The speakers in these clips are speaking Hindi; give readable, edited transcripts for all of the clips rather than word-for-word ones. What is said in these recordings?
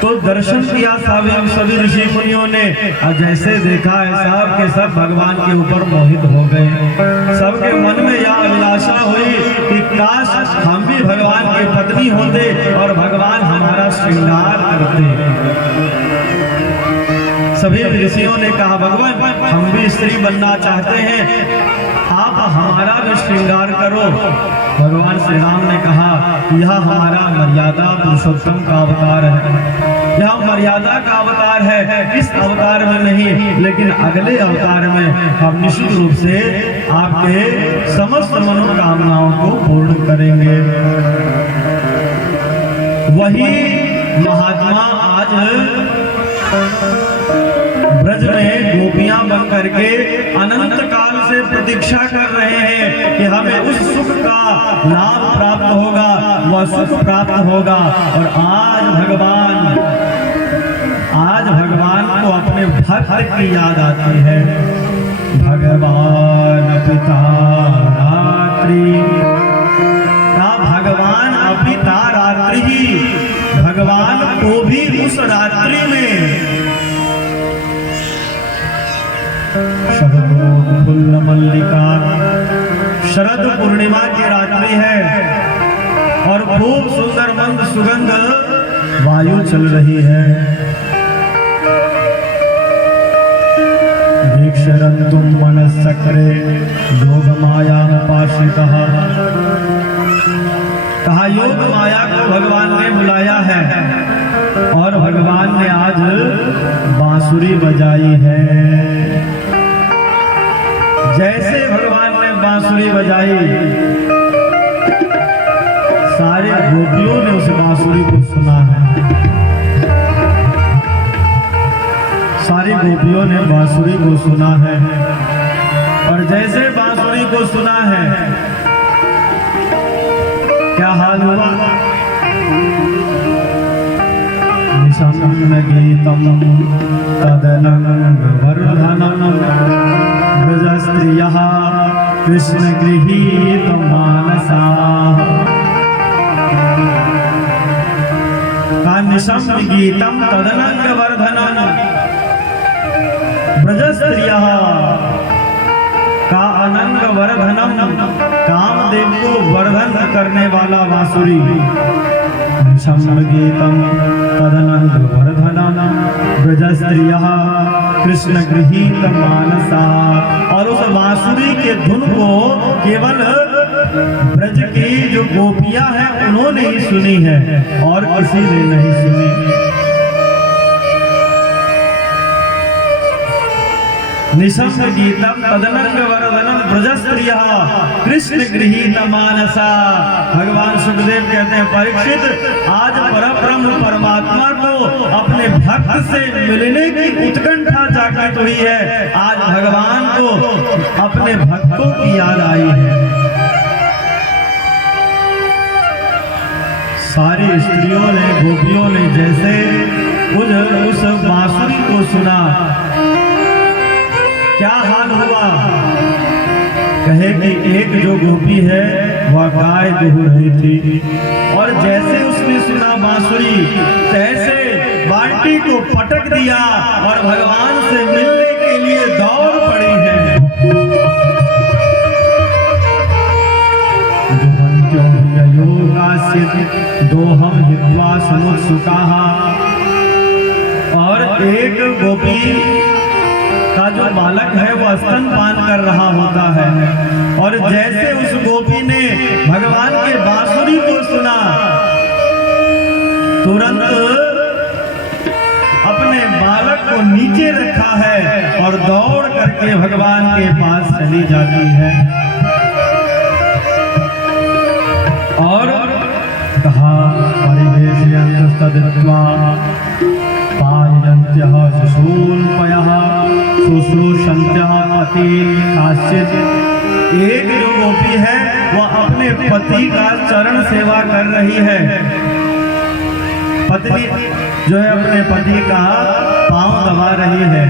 तो दर्शन किया सभी ऋषि मुनियों ने, और जैसे देखा है सब के सब भगवान के ऊपर मोहित हो गए। सबके मन में यह अभिलाषा हुई कि काश हम भी भगवान की पत्नी होते और भगवान हमारा श्रृंगार करते। सभी ऋषियों ने कहा भगवान हम भी स्त्री बनना चाहते हैं, आप हमारा भी श्रृंगार करो। भगवान श्री राम ने कहा यह हमारा मर्यादा पुरुषोत्तम का अवतार है, यह मर्यादा का अवतार है। इस अवतार में नहीं लेकिन अगले अवतार में हम निश्चित रूप से आपके समस्त मनोकामनाओं को पूर्ण करेंगे। वही महात्मा आज ब्रज में गोपियां बन करके अनंत काल से प्रतीक्षा कर रहे हैं कि हमें उस सुख का लाभ प्राप्त होगा, वह सुख प्राप्त होगा। और आज भगवान को अपने भक्त की याद आती है। भगवान पिता रात्रि का भगवान अपिता रात्रि ही, भगवान को भी उस रात्रि में फुल्ल मल्लिका, शरद पूर्णिमा की रात्रि है और खूब सुंदर मंद सुगंध वायु चल रही है। दीक्षरंतुम मनस्सक्रे योग माया उपाश्रितः, कहा योग माया को भगवान ने बुलाया है और भगवान ने आज बांसुरी बजाई है। जैसे भगवान ने बांसुरी बजाई, सारे गोपियों ने उस बांसुरी को सुना है। सारी गोपियों ने बांसुरी को सुना है और जैसे बांसुरी को सुना है क्या हाल हुआ? निशम्न गीतम तदनंग वर्धनम ब्रजस्त्रियः कृष्ण गृहीत मानसा, निशम्न गीतम तदनंग वर्धनम ब्रजस्त्रियः का अनंग वर्धनम, कामदेव को वर्धन करने वाला बांसुरी। निशम्न गीतम तदनंग वर्धनम ब्रजस्त्रियः कृष्ण गृहीत मानसा, और उस बांसुरी के धुन को केवल ब्रज की जो गोपियां हैं उन्होंने ही सुनी है और किसी ने नहीं सुनी। निशम्न गीतम तदनंग वर्धनम ब्रजस्त्रियः कृष्ण गृहीत मानसा। भगवान सुखदेव कहते हैं परीक्षित, आज परब्रह्म परमात्मा को अपने भक्त से मिलने की उत्कंठा जागृत हुई है। आज भगवान को अपने भक्तों की याद आई है। सारी स्त्रियों ने गोपियों ने जैसे उस बांसुरी को सुना, क्या हाल हुआ? कहे कि एक जो गोपी है वह गाय दूह रही थी और जैसे उसने सुना बांसुरी तैसे बाल्टी को पटक दिया और भगवान से मिलने के लिए दौड़ पड़ी है। दोहम हित्वा समुत्सुकाः, और एक गोपी का जो बालक है वह स्तनपान कर रहा होता है और जैसे उस गोपी ने भगवान के बांसुरी को सुना तुरंत अपने बालक को नीचे रखा है और दौड़ करके भगवान के पास चली जाती है और कहा परिवेशयन्तस्तदित्वा पायन्त्यः शिशून्पयः शुश्रूषन्त्यः पतिं काश्चित्। एक जो गोपी है वह अपने पति का चरण सेवा कर रही है। पत्नी जो है अपने पति का पांव दबा रही है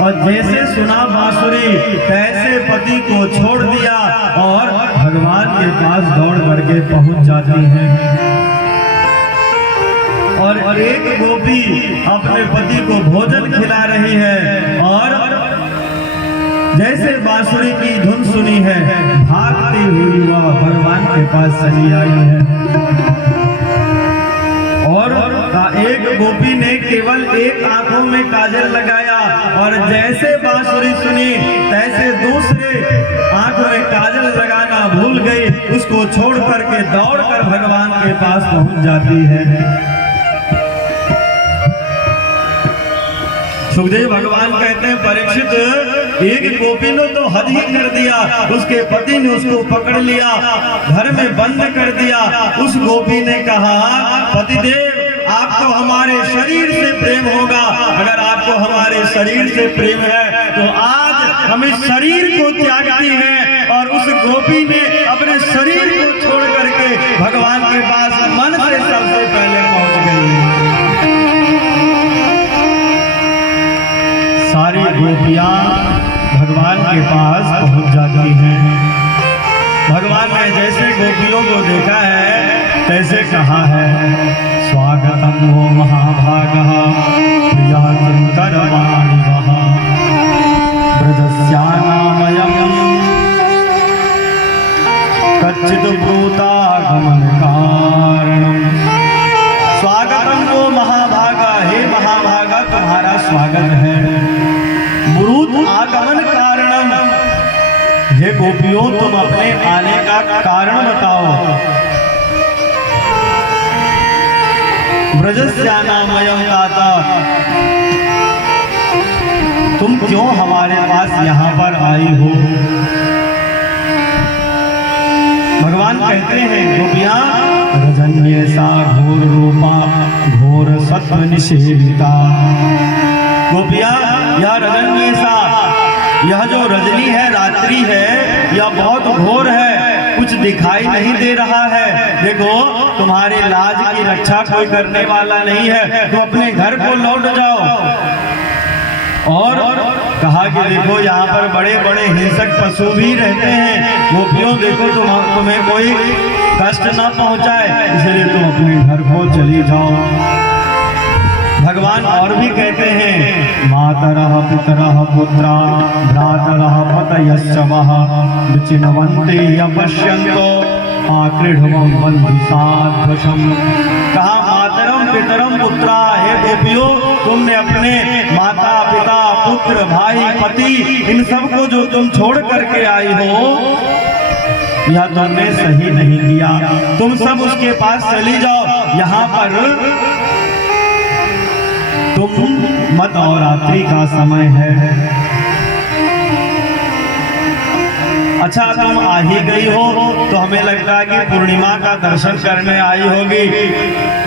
और जैसे सुना बांसुरी तैसे पति को छोड़ दिया और भगवान के पास दौड़ करके पहुंच जाती हैं और एक गोपी अपने पति को भोजन खिला रही है और जैसे बांसुरी की धुन सुनी है भागती हुई वह भगवान के पास चली आई है। और एक गोपी ने केवल एक आंखों में काजल लगाया और जैसे बांसुरी सुनी तैसे दूसरे आंख में काजल लगाना भूल गई, उसको छोड़ करके दौड़कर भगवान के पास पहुंच जाती है। सुखदेव भगवान कहते हैं परीक्षित, एक गोपी ने तो हद ही कर दिया, उसके पति ने उसको पकड़ लिया, घर में बंद कर दिया। उस गोपी ने कहा पतिदेव आपको हमारे शरीर से प्रेम होगा, अगर आपको हमारे शरीर से प्रेम है तो आज हम इस शरीर को त्यागती हैं। और उस गोपी ने अपने शरीर को छोड़ करके भगवान के पास मन से सबसे पहले पहुंच गई। सारी गोपियां भगवान के पास पहुंच जाती हैं। भगवान ने जैसे गोपियों को देखा है तैसे कहा है स्वागतम वो महाभागः प्रिया किंकरवाणि वः ब्रजस्यानामयम् कच्चित् ब्रूतागमन कारणम्। स्वागतम वो महाभागा, हे महाभागा तुम्हारा स्वागत है। ब्रूत आगमन कारणम, हे गोपियों तुम अपने आने का कारण बताओ। ब्रजस्यानामयम् ताता, तुम क्यों हमारे पास यहाँ पर आई हो। भगवान कहते हैं गोपियां रजन्यसा घोर रूपा घोर सत्व निषेविता। गोपियां यह रजन्यसा, यह जो रजनी है, रात्रि है, यह बहुत घोर है, कुछ दिखाई नहीं दे रहा है। देखो तुम्हारे लाज की रक्षा कोई करने वाला नहीं है, तो अपने घर को लौट जाओ। और कहा कि देखो यहाँ पर बड़े बड़े हिंसक पशु भी रहते हैं, गोपियों देखो तुम्हें कोई कष्ट ना पहुंचाए, इसलिए तुम अपने घर को चली जाओ। भगवान और भी कहते हैं मातरः पितरः पुत्रा भ्रातरः पतयश्च वः विचिन्वन्ते अपश्यन्तो आकृढवं बन्धुसाध्वशम्। कहा मातरम पितरम पुत्रा, हे गोपियों तुमने अपने माता पिता पुत्र भाई पति इन सबको जो तुम छोड़ करके आई हो यह तुमने सही नहीं किया, तुम सब उसके पास चली जाओ। यहाँ पर तुम मत और रात्रि का समय है। अच्छा तुम आ ही गई हो तो हमें लगता है कि पूर्णिमा का दर्शन करने आई होगी,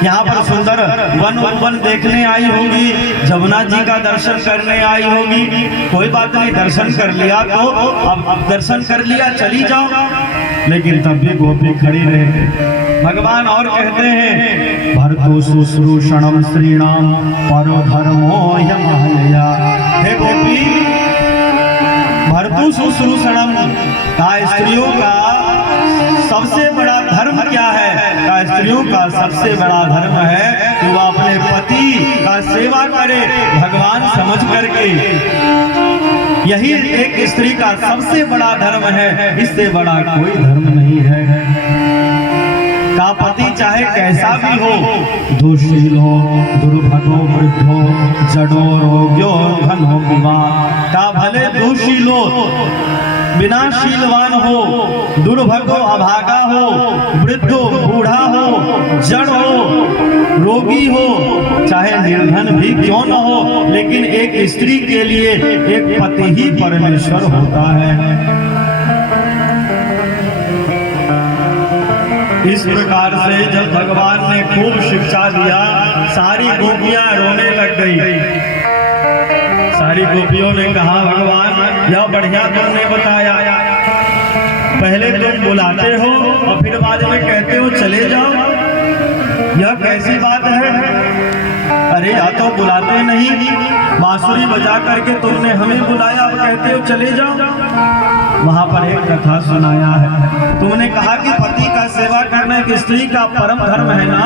यहाँ पर सुंदर वन देखने आई होगी, जमुना जी का दर्शन करने आई होगी। कोई बात नहीं, दर्शन कर लिया तो अब दर्शन कर लिया, चली जाओ। लेकिन तब भी गोपी खड़ी रहे। भगवान और कहते हैं भर्तु शुश्रूषणम श्रीणाम परो धर्मो यमालया। हे गोपी, भर्तु शुश्रूषणम का स्त्रियों का सबसे बड़ा धर्म क्या है? का स्त्रियों का सबसे बड़ा धर्म है कि वह अपने पति का सेवा करे भगवान समझ करके। यही एक स्त्री का सबसे बड़ा धर्म है, इससे बड़ा कोई धर्म नहीं है। का पति चाहे कैसा भी हो, दुशील हो, दुर्भगो वृद्धो जडो रोग्यो घनो विवाह। का भले दुशील हो, बिना शीलवान हो, दुर्भगो अभागा हो, वृद्धो बूढ़ा हो, जड़ हो, रोगी हो, चाहे निर्धन भी क्यों न हो, लेकिन एक स्त्री के लिए एक पति ही परमेश्वर होता है। इस प्रकार से जब भगवान ने खूब शिक्षा दिया, सारी गोपियां रोने लग गई। सारी गोपियों ने कहा भगवान यह बढ़िया तुमने बताया, पहले तुम बुलाते हो और फिर बाद में कहते हो चले जाओ, यह कैसी बात है? अरे या तो बुलाते नहीं, बांसुरी बजा करके तुमने हमें बुलाया, अब कहते हो चले जाओ। वहां पर एक कथा सुनाया है। तुमने कहा कि पति का सेवा करना एक स्त्री का परम धर्म है ना।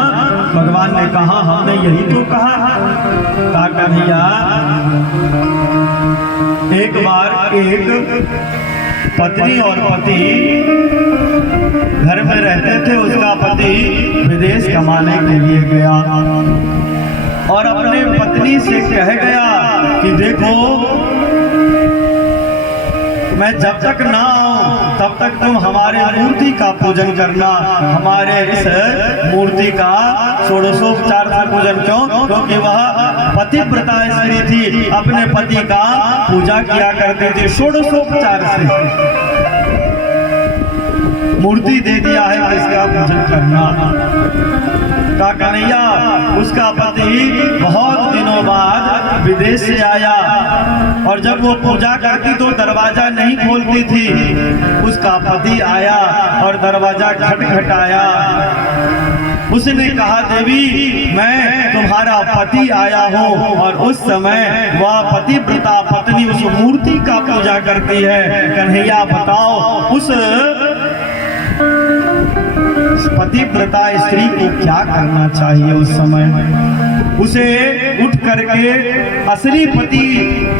भगवान ने कहा हमने यही तो कहा। कन्हैया, एक बार एक पत्नी और पति घर में रहते थे। उसका पति विदेश कमाने के लिए गया और अपने पत्नी से कह गया कि देखो, मैं जब तक ना आऊं तब तक तुम हमारे मूर्ति का पूजन करना। हमारे इस मूर्ति का षोडशोपचार से पूजन। क्यों? क्योंकि वह पतिव्रता स्त्री थी, अपने पति का पूजा किया करती थी षोडशोपचार से। मूर्ति दे दिया है कि इसका पूजन करना। कन्हैया, उसका पति बहुत दिनों बाद विदेश से आया और जब वो पूजा करती तो दरवाजा नहीं खोलती थी। उसका पति आया और दरवाजा खटखटाया। उसने कहा, देवी, मैं तुम्हारा पति आया हूँ। और उस समय वह पतिव्रता पत्नी उस मूर्ति का पूजा करती है। कन्हैया बताओ, उस पतिव्रता स्त्री को क्या करना चाहिए उस समय? उसे उठ करके असली पति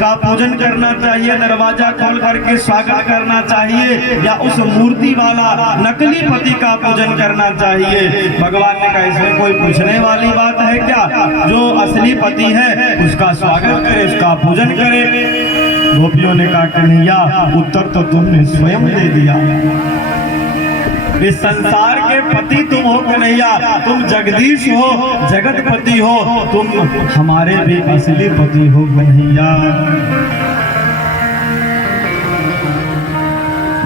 का पूजन करना चाहिए, दरवाजा खोल करके स्वागत करना चाहिए, या उस मूर्ति वाला नकली पति का पूजन करना चाहिए? भगवान ने कहा, इसमें कोई पूछने वाली बात है क्या? जो असली पति है उसका स्वागत करे, उसका पूजन करे। गोपियों ने कहा, कन्हैया, उत्तर तो तुमने स्वयं दे दिया। इस संसार के पति तुम हो कन्हैया, तुम जगदीश हो, जगतपति हो, तुम हमारे भी असली पति हो कन्हैया।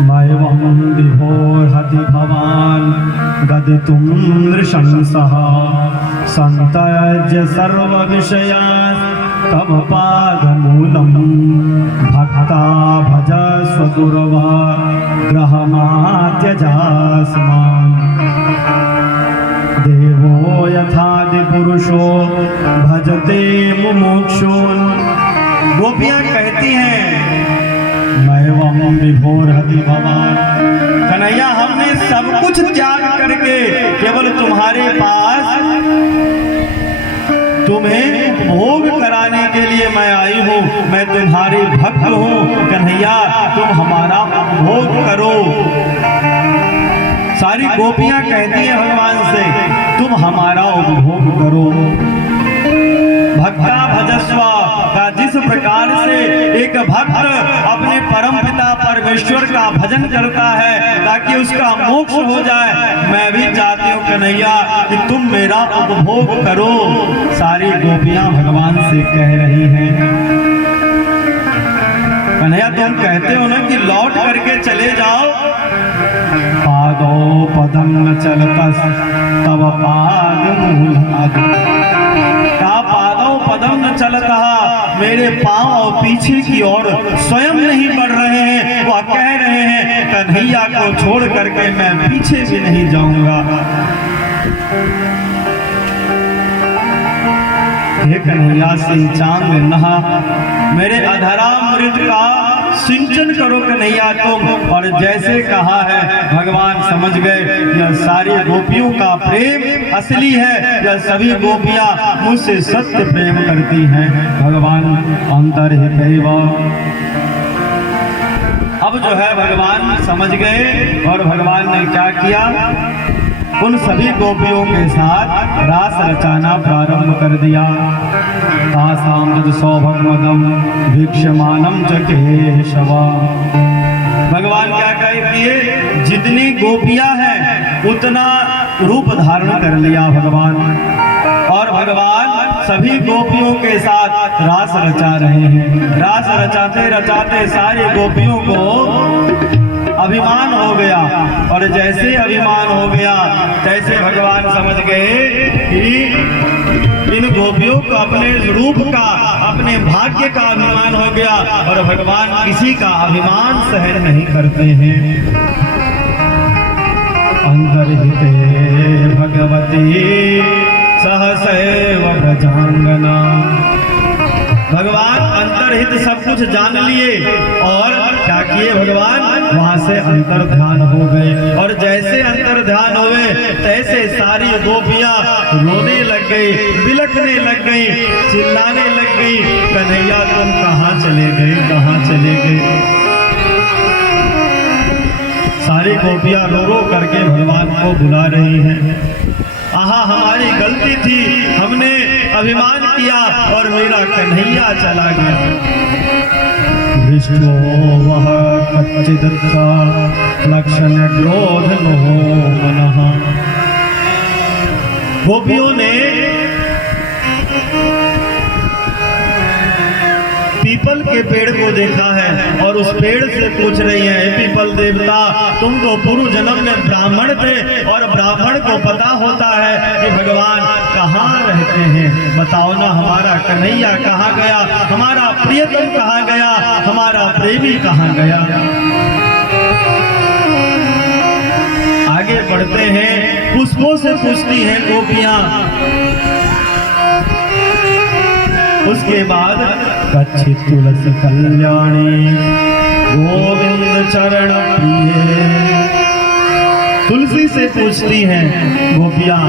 मयवं विभोर्हति भवान गदितुं नृशंसः संत्यज्य सर्व विषयान् तव पादमूलं भक्ता भजस्व दुर्वा ग्रहमात्यजास्मान् देवो यथादि पुरुषो भजते मुमुक्षून्। गोपियां कहती हैं, मैवं विभोर्हति भवान, कन्हैया, हमने सब कुछ त्याग करके केवल तुम्हारे पास तुम्हें भोग कराने के लिए मैं आई हूँ। मैं तुम्हारी भक्त हूँ कन्हैया, तुम हमारा भोग करो। सारी गोपियां कहती हैं भगवान से, तुम हमारा उपभोग करो। भक्ता भजस्व का जिस प्रकार से एक भक्त अपने परम पिता परमेश्वर का भजन करता है ताकि उसका मोक्ष हो जाए, मैं भी चाहती हूँ कन्हैया कि तुम मेरा उपभोग करो। सारी गोपियां भगवान से कह रही हैं। कन्हैया, तुम कहते हो ना कि लौट करके चले जाओ। पादो पदम न चलतस तव पाद मूलाद, का पादो पदम न चलता, मेरे पांव और पीछे की ओर स्वयं नहीं बढ़ रहे हैं। वह कह रहे हैं, कन्हैया को छोड़ करके मैं पीछे भी नहीं जाऊंगा। हे कन्हैया, सिंचांग नहा, मेरे अधरा मृत का सिंचन करो कन्हैया तुम। और जैसे कहा है भगवान समझ गए, यह सारी गोपियों का प्रेम असली है। यह सभी गोपियां मुझसे सत्य प्रेम करती हैं। भगवान अंतर्हितैव, अब जो है भगवान समझ गए और भगवान ने क्या किया, उन सभी गोपियों के साथ रास रचाना प्रारंभ कर दिया। तासां यद् सौभगमदं वीक्ष्यमानं च केशव, भगवान क्या किए, जितनी गोपियां हैं उतना रूप धारण कर लिया भगवान। और भगवान सभी गोपियों के साथ रास रचा रहे हैं। रास रचाते रचाते सारी गोपियों को अभिमान हो गया, और जैसे अभिमान हो गया तैसे भगवान समझ गए कि इन गोपियों को अपने रूप का, अपने भाग्य का अभिमान हो गया, और भगवान किसी का अभिमान सहन नहीं करते हैं। अंतर्हिते भगवती सहसैव व्रजांगना, भगवान अंतर्हित सब कुछ जान लिए और क्या किए भगवान, वहां से अंतर ध्यान हो गए। और जैसे अंतर ध्यान हुए तैसे सारी गोपियां रोने लग गई, बिलखने लग गई, चिल्लाने लग गई, कन्हैया तुम कहाँ चले गए, कहाँ चले गए। सारी गोपियां रो रो करके भगवान को बुला रही हैं। आहा हमारी गलती थी, हमने अभिमान किया और मेरा कन्हैया चला गया। विष्णु वह कच्चिदत्ता लक्षण क्रोध मनः। गोपियों ने पीपल के पेड़ को देखा है और उस पेड़ से पूछ रही है, पीपल देवता तुम तो पूर्व जन्म में ब्राह्मण थे और ब्राह्मण को पता होता है कि भगवान कहाँ रहते हैं, बताओ ना हमारा कन्हैया कहाँ गया, हमारा प्रियतम कहाँ गया, हमारा प्रेमी कहाँ गया। आगे बढ़ते हैं, पुष्पों से पूछती हैं गोपियां। उसके बाद कच्छि तुलसी कल्याणी गोविंद चरण प्रिय। तुलसी से पूछती हैं गोपियां,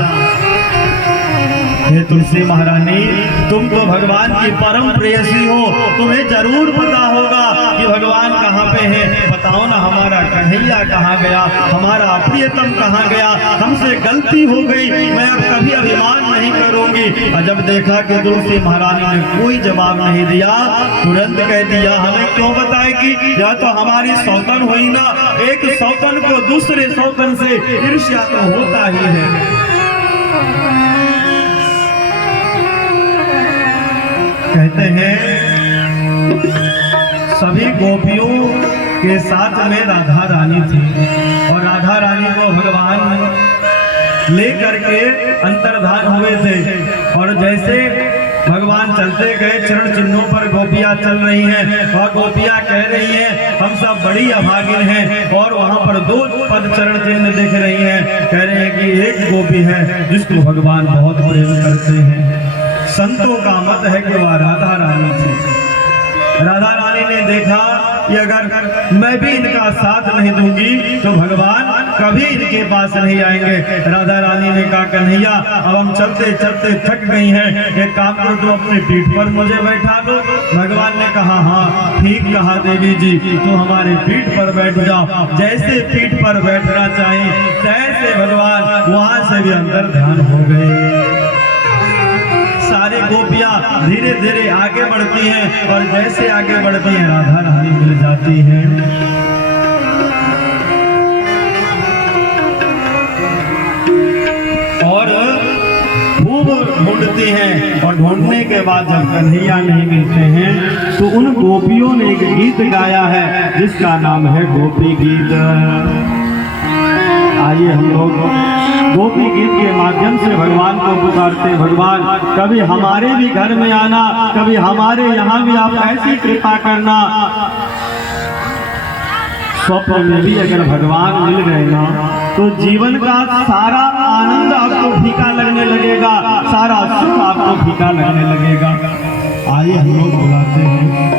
हे तुलसी महारानी तुम तो भगवान की परम प्रेयसी हो, तुम्हें जरूर पता होगा कि भगवान कहाँ पे हैं, बताओ ना हमारा कन्हैया कहाँ गया, हमारा प्रियतम कहाँ गया, हमसे गलती हो गई, मैं अब कभी अभिमान नहीं करूंगी। और जब देखा कि तुलसी महारानी ने कोई जवाब नहीं दिया, तुरंत कह दिया हमें क्यों बताएगी, या तो हमारी सौतन हुई ना, एक सौतन को दूसरे सौतन से ईर्ष्या तो होता ही है। कहते हैं सभी गोपियों के साथ में राधा रानी थी और राधा रानी को भगवान ले करके अंतर्धान हुए थे। और जैसे भगवान चलते गए, चरण चिन्हों पर गोपियां चल रही हैं और गोपियां कह रही हैं हम सब बड़ी अभागिन हैं, और वहां पर 2 पद चरण चिन्ह दिख रही हैं। कह रहे हैं कि एक गोपी है जिसको भगवान बहुत प्रेम करते हैं। संतों का मत है कि वह राधा रानी थी। राधा रानी ने देखा कि अगर मैं भी इनका साथ नहीं दूंगी तो भगवान कभी इनके पास नहीं आएंगे। राधा रानी ने कहा कन्हैया अब हम चलते चलते थक गई हैं, एक काम करो तुम अपनी पीठ पर मुझे बैठा दो। भगवान ने कहा हाँ ठीक कहा देवी जी, तुम हमारे पीठ पर बैठ जाओ। जैसे पीठ पर बैठना चाहिए तैसे भगवान वहां से भी अंदर ध्यान हो गए। सारे गोपियां धीरे धीरे आगे बढ़ती हैं और जैसे आगे बढ़ती हैं राधा रानी मिल जाती हैं। और खूब ढूंढती हैं और ढूंढने के बाद जब कन्हैया नहीं मिलते हैं तो उन गोपियों ने एक गीत गाया है जिसका नाम है गोपी गीत। आइए हम लोग गोपी गीत के माध्यम से भगवान को पुकारते, भगवान कभी हमारे भी घर में आना, कभी हमारे यहाँ भी आप ऐसी कृपा करना। स्वप्न में भी अगर भगवान मिल गए ना तो जीवन का सारा आनंद आपको फीका लगने लगेगा, सारा सुख आपको फीका लगने लगेगा। आइए हम लोग बुलाते हैं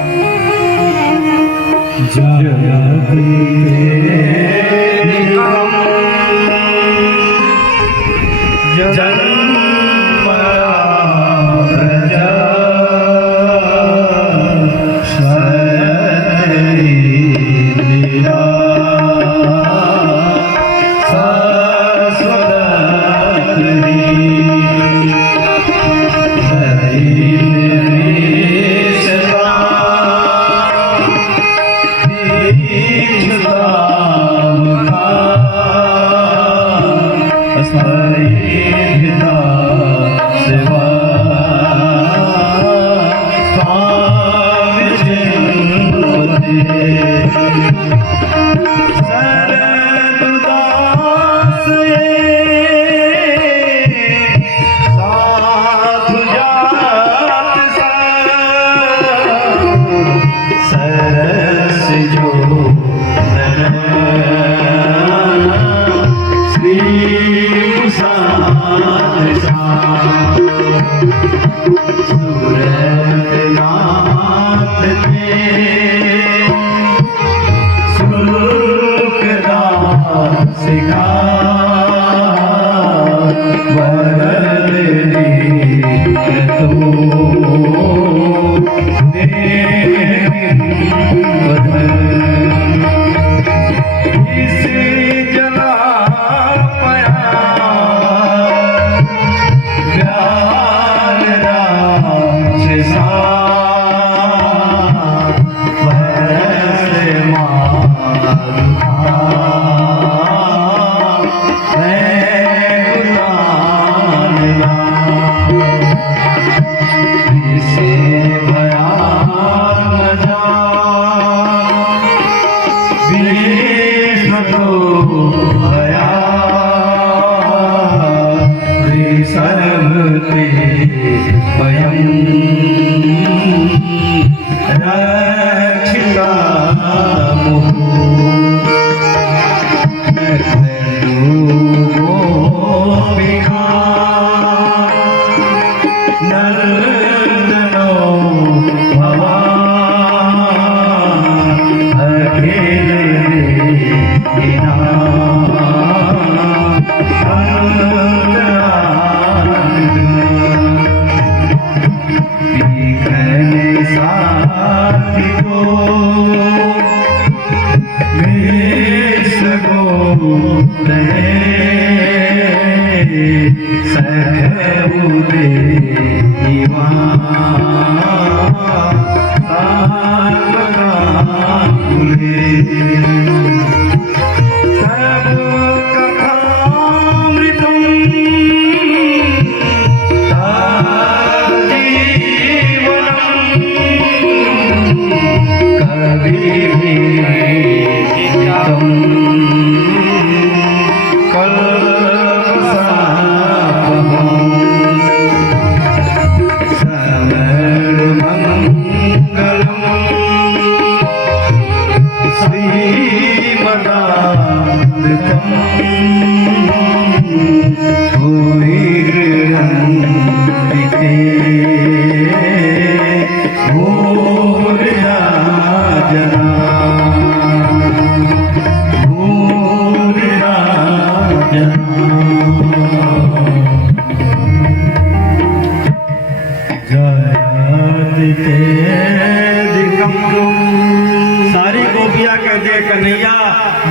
सारी गोपियां कहते हैं कन्हैया,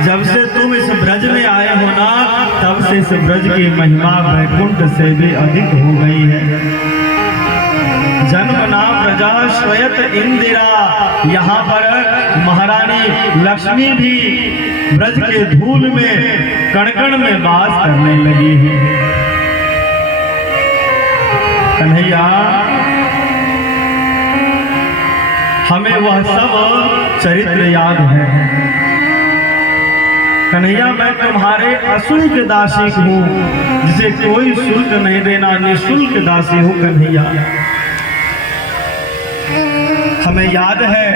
जब से तुम इस ब्रज में आए हो ना, तब से इस ब्रज की महिमा वैकुंठ से भी अधिक हो गई है। जन्म नाम प्रजा श्वेत इंदिरा, यहाँ पर महारानी लक्ष्मी भी ब्रज के धूल में कण कण में वास करने लगी है। कन्हैया, हमें वह सब चरित्र याद है। कन्हैया, मैं तुम्हारे अशुल्क दासी हूँ, जिसे कोई शुल्क नहीं देना, निःशुल्क दासी हूँ कन्हैया। हमें याद है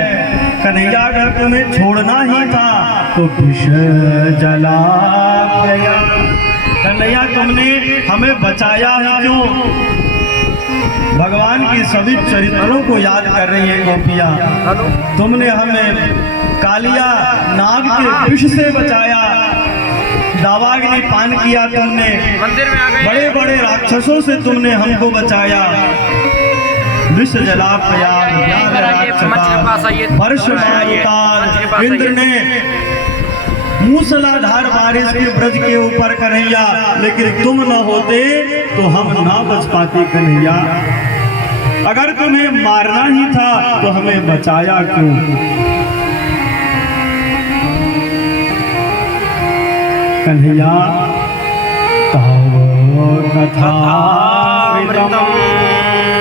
कन्हैया, अगर तुम्हें छोड़ना ही था तो विष जला गया। कन्हैया, तुमने हमें बचाया है क्यों? भगवान की सभी चरित्रों को याद कर रही है गोपियां। तुमने हमें कालिया नाग के विष से बचाया, दावाग्नि पान किया तुमने, बड़े बड़े राक्षसों से तुमने हमको बचाया। विष जला प्रयाग वर्ष मारुतार, इंद्र ने मूसलाधार बारिश के ब्रज के ऊपर कन्हैया, लेकिन तुम न होते तो हम ना बच पाते कन्हैया। अगर तुम्हें मारना ही था तो हमें बचाया क्यों? कन्हैया,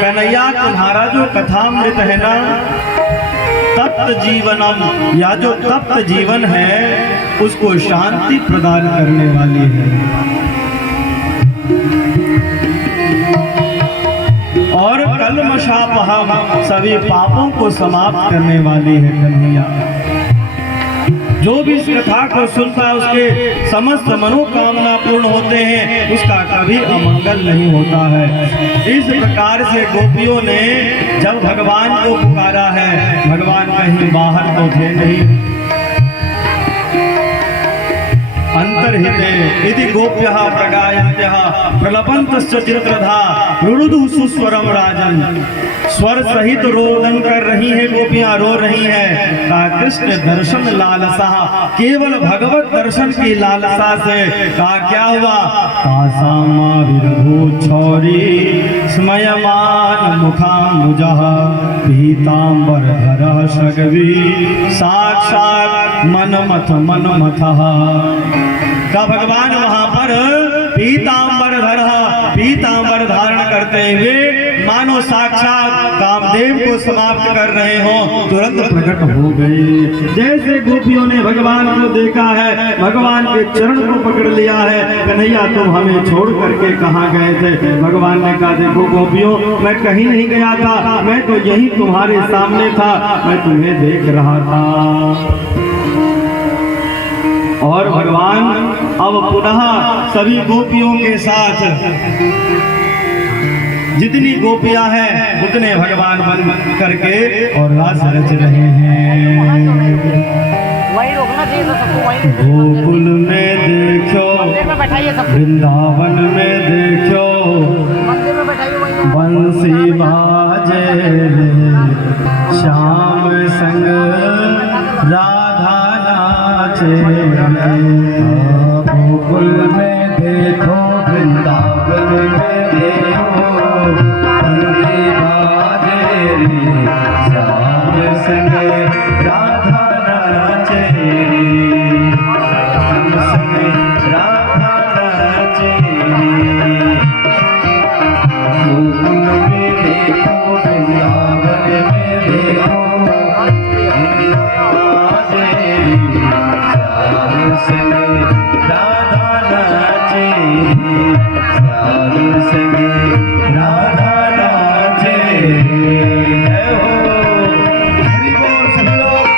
कन्हैया, तुम्हारा जो कथामृत है ना, तप्त जीवनम, या जो तप्त जीवन है उसको शांति प्रदान करने वाली है। और कल्मषापहम, सभी पापों को समाप्त करने वाली है कन्हैया। जो भी इस कथा को सुनता है उसके समस्त मनोकामना पूर्ण होते हैं, उसका कभी अमंगल नहीं होता है। इस प्रकार से गोपियों ने जब भगवान को पुकारा है, भगवान कहीं बाहर तो थे नहीं। अंतर्हिते इति गोप्यः प्रगायन्त्यः प्रलपन्तश्च चित्रधा रुरुदु सुस्वरम राजन। स्वर सहित रोदन कर रही है गोपियां, रो रही है। कहा कृष्ण दर्शन लालसा, केवल भगवत दर्शन की लालसा से। कहा क्या हुआ? कासामा विरभू छौरी स्मयमान मुखाम्बुजः पीताम्बर धरः सगवी साक्षात् मनमथः। का भगवान वहां पर पीताम्बर धारण करते हुए मानो साक्षात कामदेव को समाप्त कर रहे हो, तुरंत प्रकट हो गए। जैसे गोपियों ने भगवान को देखा है, भगवान के चरण को पकड़ लिया है। कन्हैया तुम हमें छोड़ करके कहाँ गए थे? भगवान ने कहा देखो गोपियों, मैं कहीं नहीं गया था, मैं तो यही तुम्हारे सामने था, मैं तुम्हें देख रहा था। और भगवान अब पुनः सभी गोपियों के साथ, जितनी गोपियां हैं उतने भगवान बन करके और रास रच रहे हैं। गोकुल में देखो, वृंदावन में देखो, बंसी बाजे श्याम संग राधा नाचे। गोकुल में देखो, वृंदावन में देखो, बंसी बाजे श्याम संग राधा नाचे। श्याम संग राधा नाचे। गोकुल में देखो, वृंदावन में देखो, राधा नाचे, श्याम संग राधा नाचे। हरि बोल सभी लोग।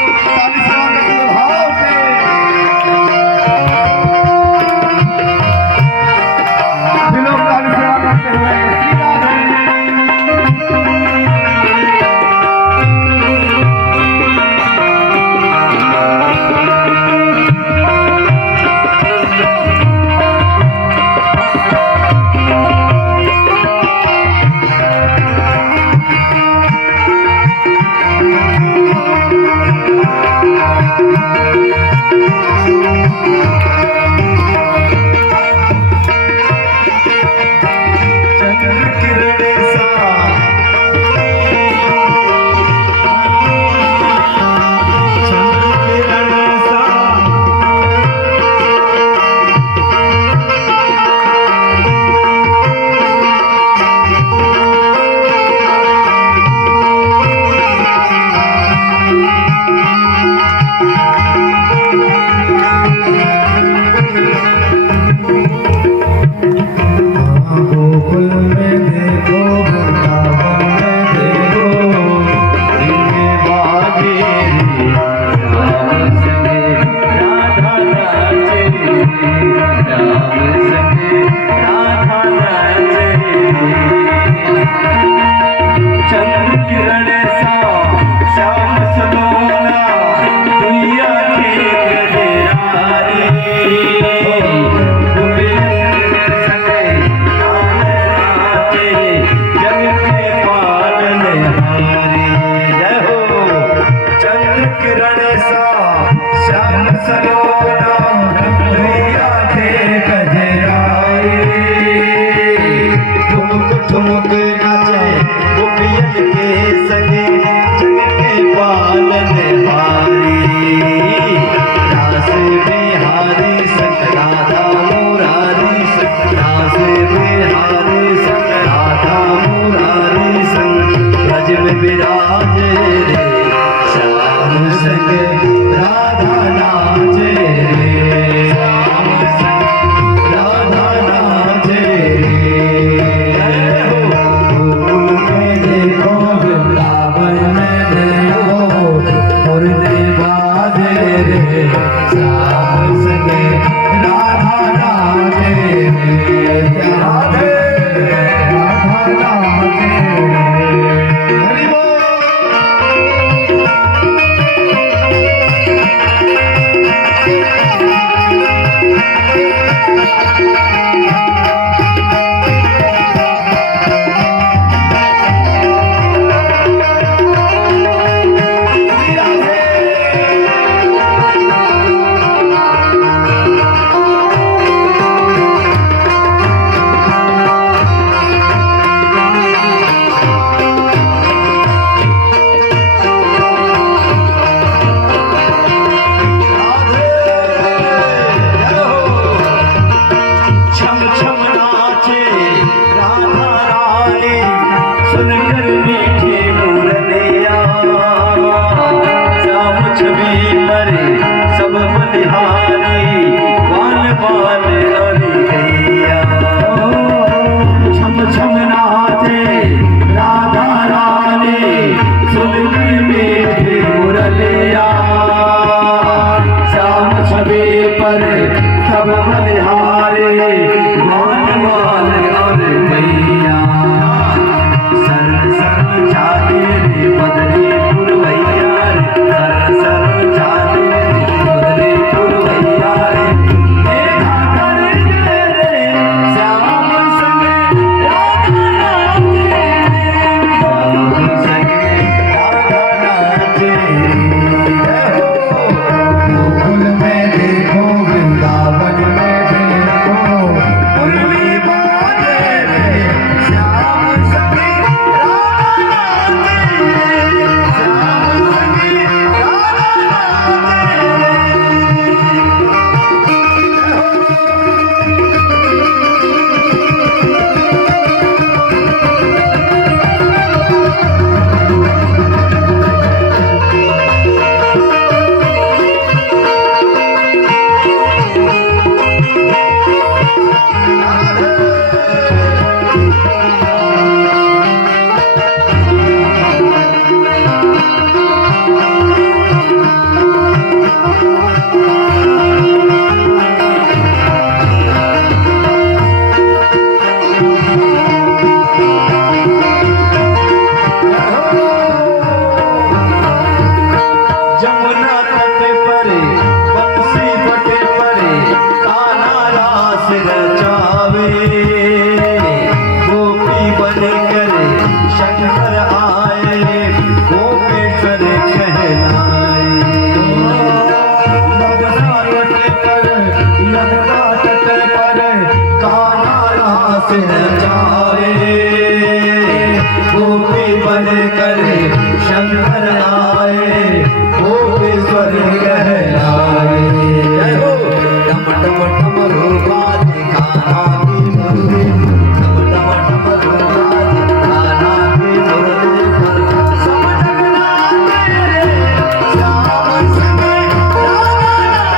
भले करे शंकर आए, गोपेश्वर कहलाए। जय हो। टम टम डमरू बाजे कान्हा की मुरली, टम टम डमरू बाजे कान्हा की मुरली पर। सब डगमगाते रे श्याम संगे राधा नाचे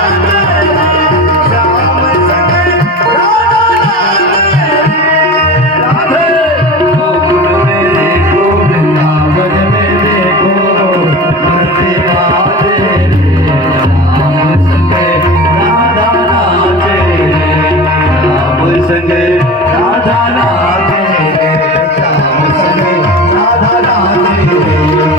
रे, श्याम संगे राधा नाचे रे। राधे गोकुल में देखो, वृंदावन में देखो, भक्ति बाजे रे, श्याम संगे राधा नाचे रे, श्याम संगे राधा नाचे रे, श्याम संगे राधा नाचे रे,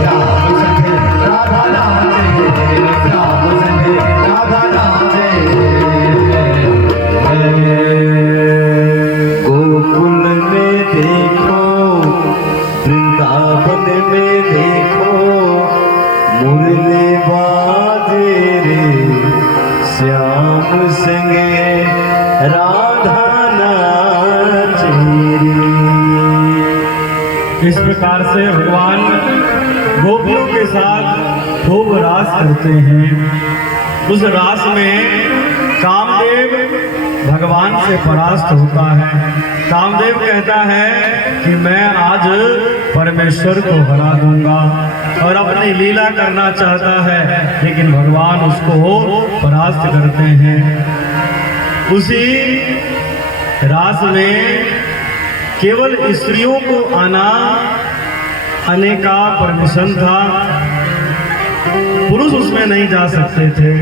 श्याम संगे राधा नाचे रे, श्याम संगे राधा नाचे रे। गोकुल में देखो, वृंदावन में देखो, मुरली बाजे रे, श्याम संगे राधा नाचे रे। इस प्रकार से भगवान गोपियों के साथ खूब रास करते हैं। उस रास में कामदेव भगवान से परास्त होता है। कामदेव कहता है कि मैं आज परमेश्वर को हरा दूंगा, और अपनी लीला करना चाहता है, लेकिन भगवान उसको परास्त करते हैं। उसी रास में केवल स्त्रियों को आने का परमिशन था, पुरुष उसमें नहीं जा सकते थे।